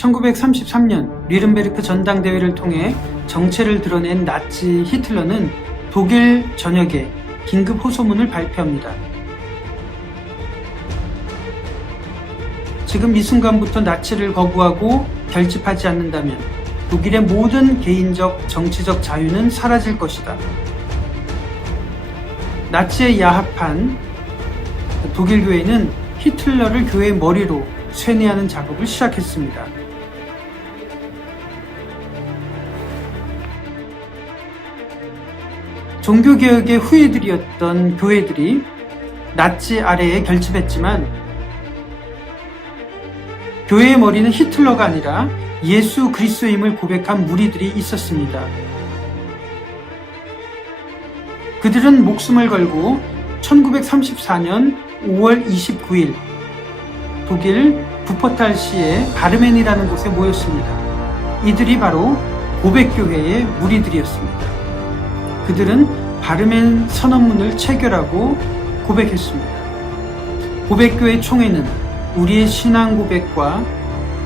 1933년 뉘른베르크 전당대회를 통해 정체를 드러낸 나치 히틀러는 독일 전역에 긴급 호소문을 발표합니다. 지금 이 순간부터 나치를 거부하고 결집하지 않는다면 독일의 모든 개인적, 정치적 자유는 사라질 것이다. 나치의 야합한 독일 교회는 히틀러를 교회의 머리로 쇠뇌하는 작업을 시작했습니다. 종교개혁의 후예들이었던 교회들이 나치 아래에 결집했지만 교회의 머리는 히틀러가 아니라 예수 그리스도임을 고백한 무리들이 있었습니다. 그들은 목숨을 걸고 1934년 5월 29일 독일 부퍼탈시의 바르멘이라는 곳에 모였습니다. 이들이 바로 고백교회의 무리들이었습니다. 그들은 바르멘 선언문을 체결하고 고백했습니다. 고백교회 총회는 우리의 신앙 고백과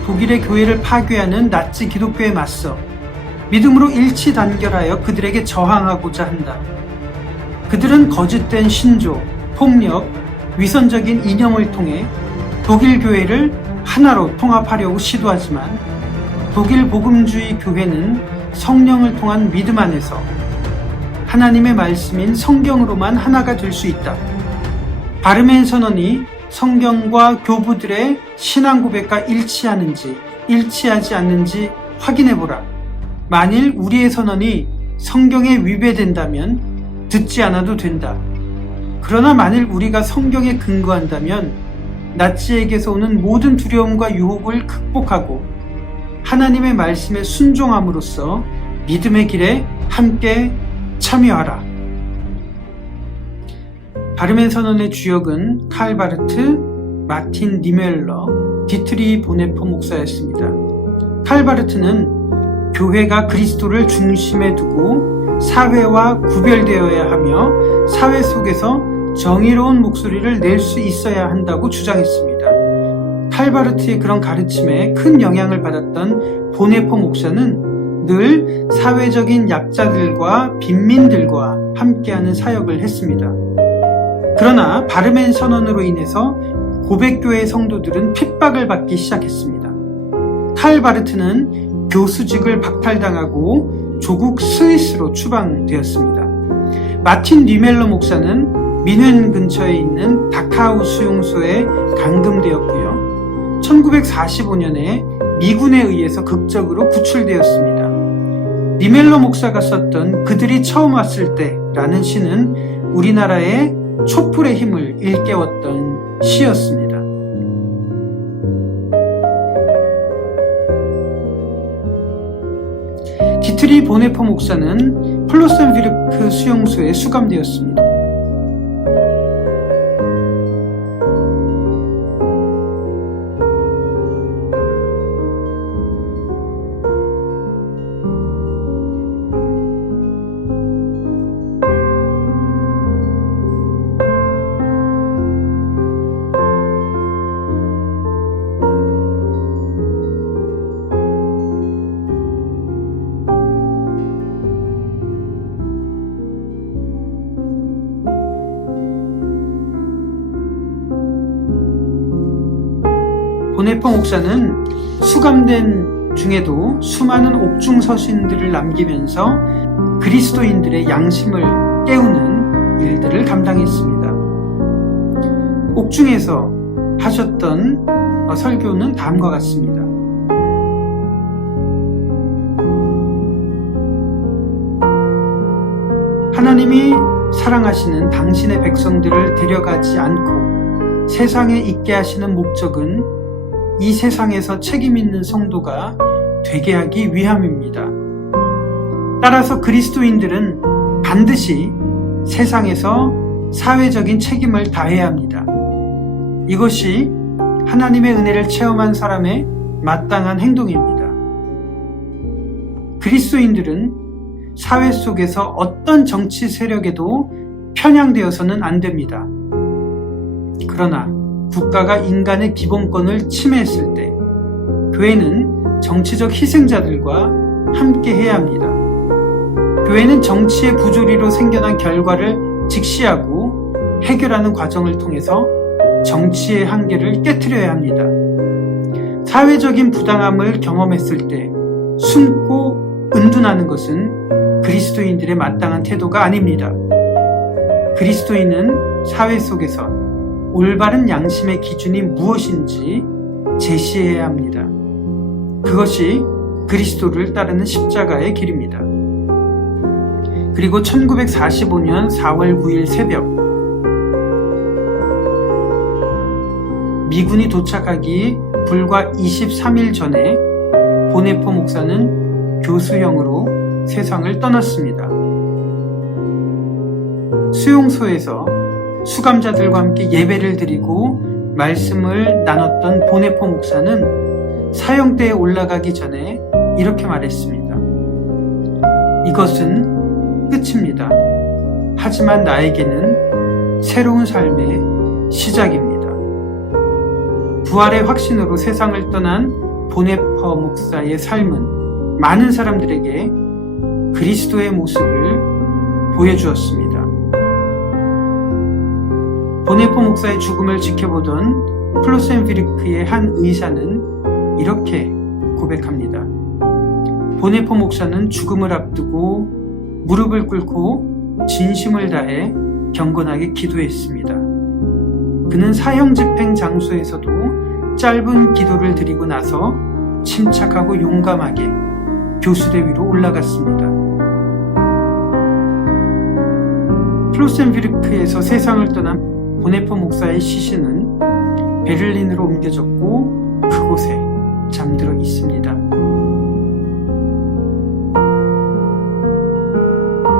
독일의 교회를 파괴하는 나치 기독교에 맞서 믿음으로 일치단결하여 그들에게 저항하고자 한다. 그들은 거짓된 신조, 폭력, 위선적인 이념을 통해 독일 교회를 하나로 통합하려고 시도하지만 독일 복음주의 교회는 성령을 통한 믿음 안에서 하나님의 말씀인 성경으로만 하나가 될 수 있다. 바르멘 선언이 성경과 교부들의 신앙 고백과 일치하는지 일치하지 않는지 확인해보라. 만일 우리의 선언이 성경에 위배된다면 듣지 않아도 된다. 그러나 만일 우리가 성경에 근거한다면 나치에게서 오는 모든 두려움과 유혹을 극복하고 하나님의 말씀에 순종함으로써 믿음의 길에 함께 참여하라. 바르멘 선언의 주역은 칼 바르트, 마틴 니멜러, 디트리 보네포 목사였습니다. 칼 바르트는 교회가 그리스도를 중심에 두고 사회와 구별되어야 하며 사회 속에서 정의로운 목소리를 낼 수 있어야 한다고 주장했습니다. 칼 바르트의 그런 가르침에 큰 영향을 받았던 보네포 목사는 늘 사회적인 약자들과 빈민들과 함께하는 사역을 했습니다. 그러나 바르멘 선언으로 인해서 고백교회 성도들은 핍박을 받기 시작했습니다. 칼 바르트는 교수직을 박탈당하고 조국 스위스로 추방되었습니다. 마틴 니멜러 목사는 민헨 근처에 있는 다카우 수용소에 감금되었고요. 1945년에 미군에 의해서 극적으로 구출되었습니다. 니멜러 목사가 썼던 그들이 처음 왔을 때라는 시는 우리나라의 촛불의 힘을 일깨웠던 시였습니다. 디트리 보네포 목사는 플로센비르크 수용소에 수감되었습니다. 보네포 목사는 수감된 중에도 수많은 옥중 서신들을 남기면서 그리스도인들의 양심을 깨우는 일들을 감당했습니다. 옥중에서 하셨던 설교는 다음과 같습니다. 하나님이 사랑하시는 당신의 백성들을 데려가지 않고 세상에 있게 하시는 목적은 이 세상에서 책임 있는 성도가 되게 하기 위함입니다. 따라서 그리스도인들은 반드시 세상에서 사회적인 책임을 다해야 합니다. 이것이 하나님의 은혜를 체험한 사람의 마땅한 행동입니다. 그리스도인들은 사회 속에서 어떤 정치 세력에도 편향되어서는 안 됩니다. 그러나 국가가 인간의 기본권을 침해했을 때 교회는 정치적 희생자들과 함께 해야 합니다. 교회는 정치의 부조리로 생겨난 결과를 직시하고 해결하는 과정을 통해서 정치의 한계를 깨트려야 합니다. 사회적인 부당함을 경험했을 때 숨고 은둔하는 것은 그리스도인들의 마땅한 태도가 아닙니다. 그리스도인은 사회 속에서 올바른 양심의 기준이 무엇인지 제시해야 합니다. 그것이 그리스도를 따르는 십자가의 길입니다. 그리고 1945년 4월 9일 새벽, 미군이 도착하기 불과 23일 전에 보네포 목사는 교수형으로 세상을 떠났습니다. 수용소에서 수감자들과 함께 예배를 드리고 말씀을 나눴던 보네포 목사는 사형대에 올라가기 전에 이렇게 말했습니다. 이것은 끝입니다. 하지만 나에게는 새로운 삶의 시작입니다. 부활의 확신으로 세상을 떠난 보네포 목사의 삶은 많은 사람들에게 그리스도의 모습을 보여주었습니다. 보네포 목사의 죽음을 지켜보던 플로센비르크의 한 의사는 이렇게 고백합니다. 보네포 목사는 죽음을 앞두고 무릎을 꿇고 진심을 다해 경건하게 기도했습니다. 그는 사형 집행 장소에서도 짧은 기도를 드리고 나서 침착하고 용감하게 교수대 위로 올라갔습니다. 플로센비르크에서 세상을 떠난 보네포 목사의 시신은 베를린으로 옮겨졌고 그곳에 잠들어 있습니다.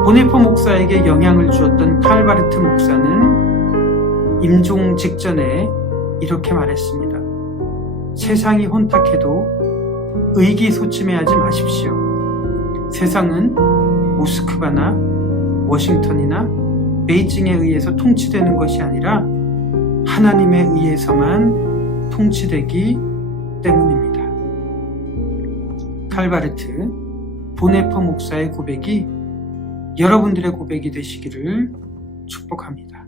보네포 목사에게 영향을 주었던 칼바르트 목사는 임종 직전에 이렇게 말했습니다. 세상이 혼탁해도 의기소침해하지 마십시오. 세상은 모스크바나 워싱턴이나 베이징에 의해서 통치되는 것이 아니라 하나님에 의해서만 통치되기 때문입니다. 칼바르트 보네포 목사의 고백이 여러분들의 고백이 되시기를 축복합니다.